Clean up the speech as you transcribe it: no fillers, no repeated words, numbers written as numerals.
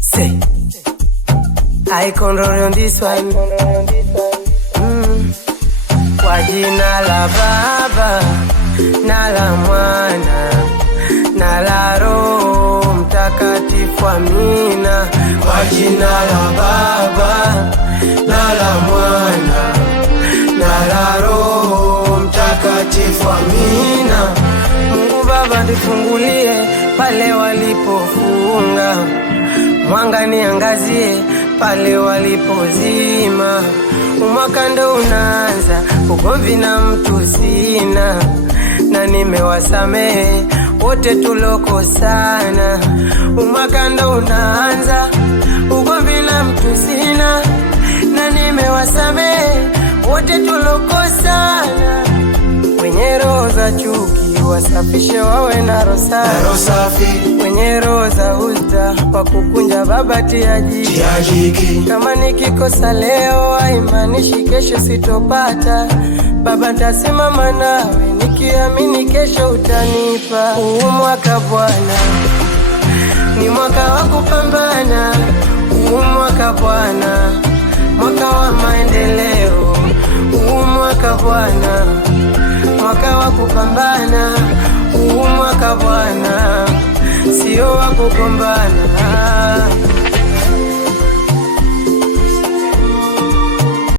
Say, I control on this one. Kwa jina la Baba na la Mwana na la Roho Mtakatifu, amina. Kwa jina la Baba na la Mwana na la Roho Mtakatifu, amina. Mungu Baba nifungulie pale walipofunga, mwanga niangazie pale walipozima. Umwaka ndo unaanza, ugomvi na mtu sina, na nimewasamehe wote tulokosana. Umwaka ndo unaanza, ugomvi na mtu sina, na nimewasamehe wote tulokosana. Wenye roho za chuki wasafishe wawe na roho safi. Wenye roho za usta wakukunja Baba tiajiki. Kama nikikosa leo haimaanishi kesho sitopata. Baba ntasimama nawe nikiamini kesho utanipa. Huu mwaka Bwana ni mwaka wa kupambana. Huu mwaka Bwana mwaka wa maendeleo. Huu mwaka Bwana mwaka wa kupambana. Huu mwaka Bwana sio wa kugombana.